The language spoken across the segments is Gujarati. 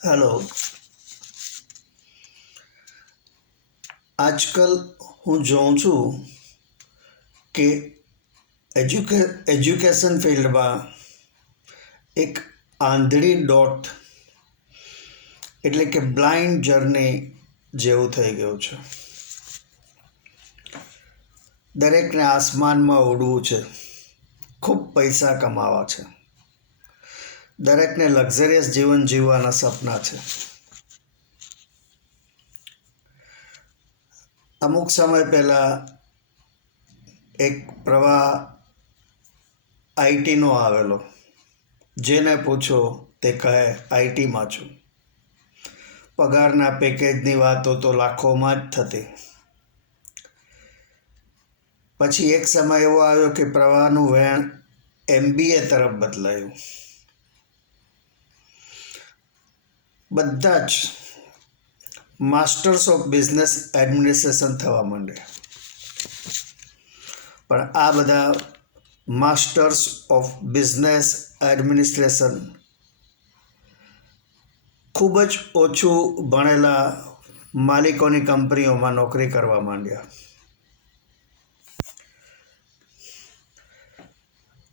હેલો. આજકાલ હું જોઉં છું કે એજ્યુકેશન ફિલ્ડમાં એક આંધળી દોટ એટલે કે બ્લાઇન્ડ જર્ની જેવું થઈ ગયું છે. દરેકને આસમાનમાં ઉડવું છે, ખૂબ પૈસા કમાવા છે, દરેકને લક્ઝરિયસ જીવન જીવવાના સપના છે. અમુક સમય પહેલાં એક પ્રવાહ આઈટીનો આવેલો. જેને પૂછો તે કહે આઈટીમાં છું. પગારના પેકેજની વાતો તો લાખોમાં જ થતી. પછી એક સમય એવો આવ્યો કે પ્રવાહનું વહેણ એમબીએ તરફ બદલાયું. બધા જ માસ્ટર્સ ઓફ બિઝનેસ એડમિનિસ્ટ્રેશન થવા માંડ્યા. પણ આ બધા માસ્ટર્સ ઓફ બિઝનેસ એડમિનિસ્ટ્રેશન ખૂબ જ ઓછું ભણેલા માલિકોની કંપનીઓમાં નોકરી કરવા માંડ્યા.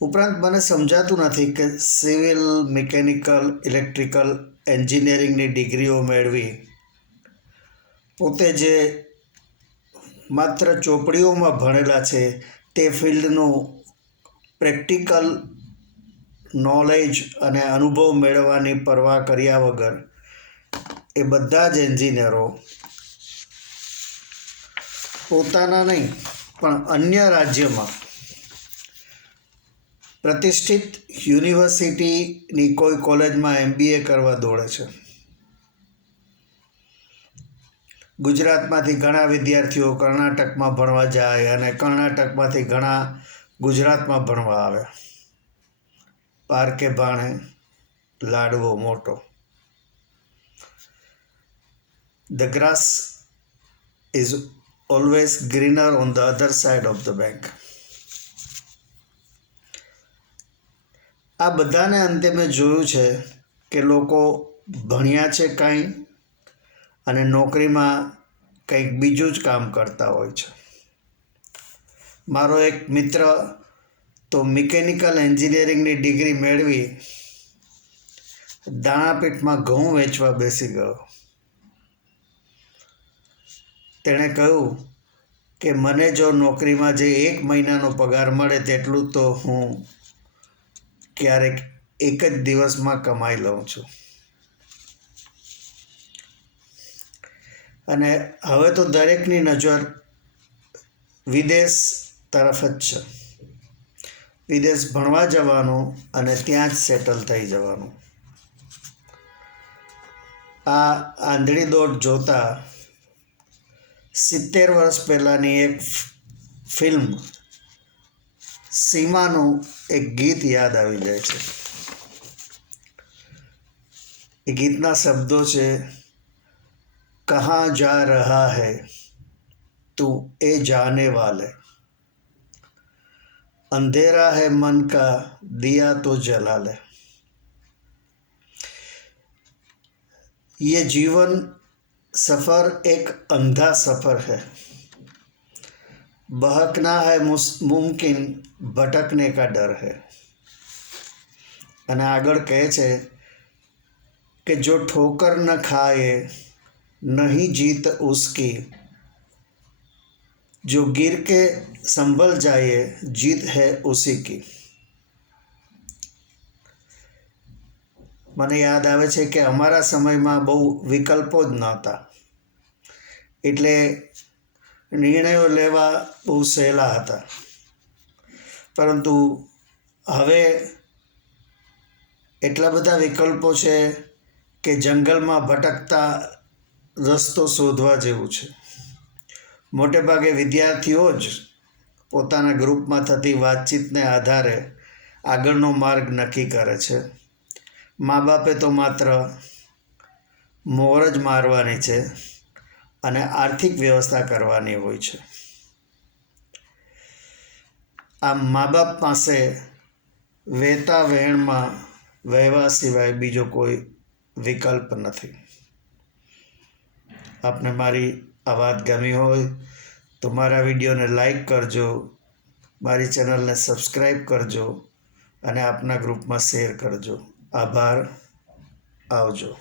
ઉપરાંત મને સમજાતું નથી કે સિવિલ, મિકેનિકલ, ઇલેક્ટ્રિકલ, એન્જિનિયરિંગની ડિગ્રીઓ મેળવી પોતે જે માત્ર ચોપડીઓમાં ભણેલા છે તે ફિલ્ડનું પ્રેક્ટિકલ નોલેજ અને અનુભવ મેળવવાની પરવા કર્યા વગર એ બધા જ એન્જિનિયરો પોતાના નહીં પણ અન્ય રાજ્યમાં પ્રતિષ્ઠિત યુનિવર્સિટીની કોઈ કોલેજમાં એમબીએ કરવા દોડે છે. ગુજરાતમાંથી ઘણા વિદ્યાર્થીઓ કર્ણાટકમાં ભણવા જાય અને કર્ણાટકમાંથી ઘણા ગુજરાતમાં ભણવા આવે. પારકે ભાણે લાડવો મોટો. The grass is always greener on the other side of the bank. આ બધાને અંતે મેં જોયું છે કે લોકો ભણ્યા છે કાંઈ અને નોકરીમાં કંઈક બીજું જ કામ કરતા હોય છે. મારો એક મિત્ર તો મિકેનિકલ એન્જિનિયરિંગની ડિગ્રી મેળવી દાણાપીઠમાં ઘઉં વેચવા બેસી ગયો. તેણે કહ્યું કે મને જો નોકરીમાં જે 1 મહિનાનો પગાર મળે તેટલું તો હું ક્યારેક એક જ દિવસમાં કમાઈ લઉં છું. અને હવે તો દરેકની નજર વિદેશ તરફ જ છે. વિદેશ ભણવા જવાનું અને ત્યાં જ સેટલ થઈ જવાનું. આ આંધળી દોટ જોતા 70 વર્ષ પહેલાંની એક ફિલ્મ સીમાનું એક ગીત યાદ આવી જાય છે. એ ગીતના શબ્દો છે, કહાં જા રહા હૈ તું એ જાને વાલે, અંધેરા है मन का दिया तो जला ले. ये जीवन सफ़र एक अंधा सफ़र है, बहकना है मुमकिन भटकने का डर है. અને આગળ કહે છે કે જો ઠોકર ન ખાए नहीं जीत उसकी, जो गिर के संभल जाए जीत है उसी की. મને યાદ આવે છે કે અમારા સમયમાં બહુ વિકલ્પો જ નહોતા, એટલે નિર્ણયો લેવા બહુ સહેલા હતા. પરંતુ હવે એટલા બધા વિકલ્પો છે કે જંગલમાં ભટકતા રસ્તો શોધવા જેવું છે. મોટે ભાગે વિદ્યાર્થીઓ જ પોતાના ગ્રુપમાં થતી વાતચીતને આધારે આગળનો માર્ગ નક્કી કરે છે. મા બાપે તો માત્ર મોહર જ મારવાની છે અને આર્થિક વ્યવસ્થા કરવાની હોય છે. આમ મા બાપ પાસે વહેતા વહેણમાં વહેવા સિવાય બીજો કોઈ વિકલ્પ નથી. આપને મારી આ વાત ગમી હોય તો મારા વિડીયોને લાઈક કરજો, મારી ચેનલને સબસ્ક્રાઈબ કરજો અને આપના ગ્રુપમાં શેર કરજો. આભાર. આવજો.